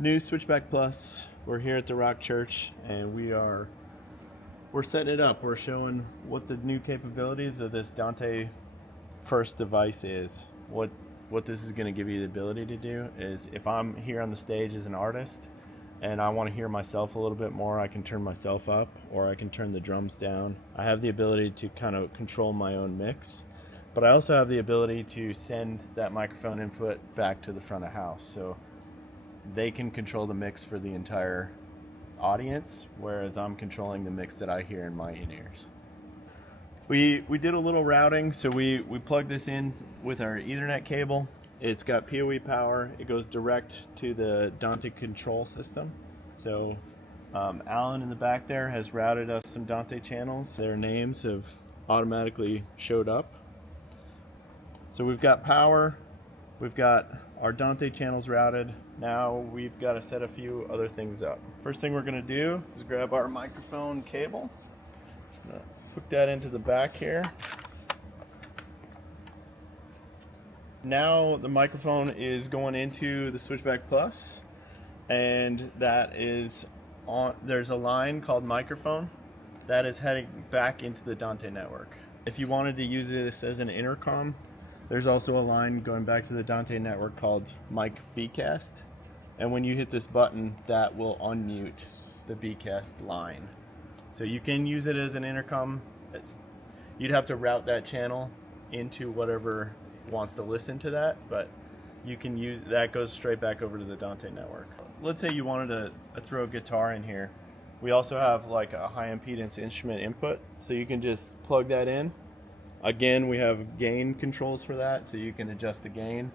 New Switchback Plus. We're here at the Rock Church, and we're setting it up. We're showing what the new capabilities of this Dante first device is. What this is going to give you the ability to do is, if I'm here on the stage as an artist and I want to hear myself a little bit more, I can turn myself up or I can turn the drums down. I have the ability to kind of control my own mix, but I also have the ability to send that microphone input back to the front of house. So they can control the mix for the entire audience, whereas I'm controlling the mix that I hear in my in-ears. We did a little routing, so we plugged this in with our Ethernet cable. It's got PoE power. It goes direct to the Dante control system. So Alan in the back there has routed us some Dante channels. Their names have automatically showed up. So we've got power. We've got our Dante channels routed. Now we've got to set a few other things up. First thing we're going to do is grab our microphone cable. Hook that into the back here. Now the microphone is going into the Switchback Plus, and that is on. There's a line called microphone that is heading back into the Dante network. If you wanted to use this as an intercom, there's also a line going back to the Dante network called Mic Bcast, and when you hit this button, that will unmute the Bcast line. So you can use it as an intercom. You'd have to route that channel into whatever wants to listen to that, but you can use that. Goes straight back over to the Dante network. Let's say you wanted to throw a guitar in here. We also have like a high impedance instrument input, so you can just plug that in. Again, we have gain controls for that, so you can adjust the gain,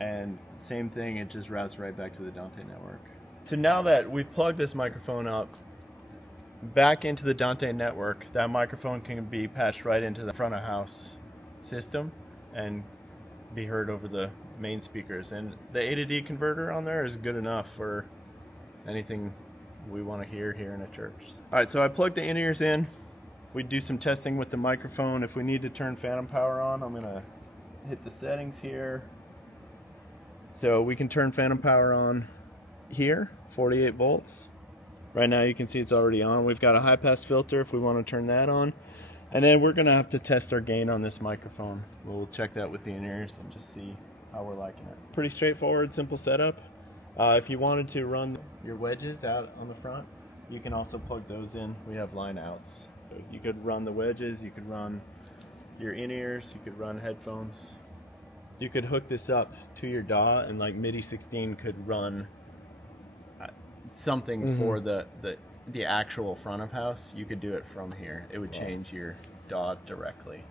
and same thing, it just routes right back to the Dante network. So now that we've plugged this microphone up back into the Dante network, that microphone can be patched right into the front of house system and be heard over the main speakers. And the A to D converter on there is good enough for anything we want to hear here in a church. All right, so I plugged the in-ears in. We do some testing with the microphone. If we need to turn phantom power on, I'm gonna hit the settings here. So we can turn phantom power on here, 48 volts. Right now you can see it's already on. We've got a high pass filter if we want to turn that on. And then we're gonna have to test our gain on this microphone. We'll check that with the in-ears and just see how we're liking it. Pretty straightforward, simple setup. If you wanted to run your wedges out on the front, you can also plug those in. We have line outs. So you could run the wedges, you could run your in-ears, you could run headphones. You could hook this up to your DAW, and like MIDI 16 could run something for the actual front of house. You could do it from here. It would change your DAW directly.